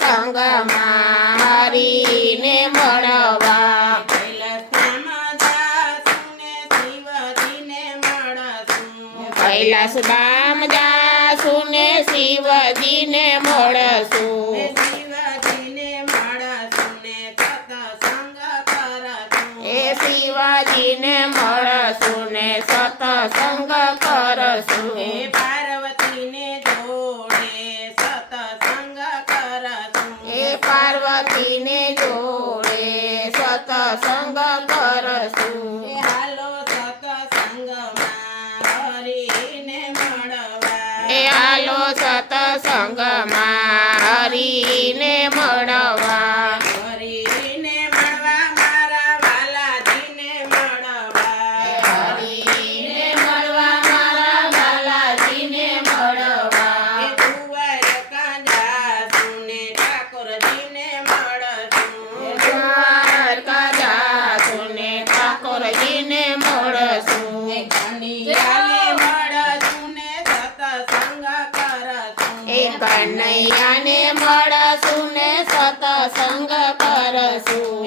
સત્સંગમાં હરીને મળવા કૈલાસ ધામ જાસું ને શિવજીને મળશું એ શિવજીને મળશું ને સત્સંગ કરશું પાર્વતીને જોડે સત્સંગ કરશું એ પાર્વતીને જોડે સત્સંગ કરશું હાલો સત્સંગમાં હરીને મળવા એ હાલો સત્સંગમાં હરીને મળવા હરીને મળવા મારા વાલાજીને મળવા હરીને મળવા મારા બાલાજીને મળવા એ દ્વારકા જાશું ને ઠાકોરજીને મળશું દ્વારકા જાસું ને ઠાકોરજીને મળશું કનૈયાને મળશું ને સત્સંગ કરશું એ કનૈયાને મળશું ને સત્સંગ કરશું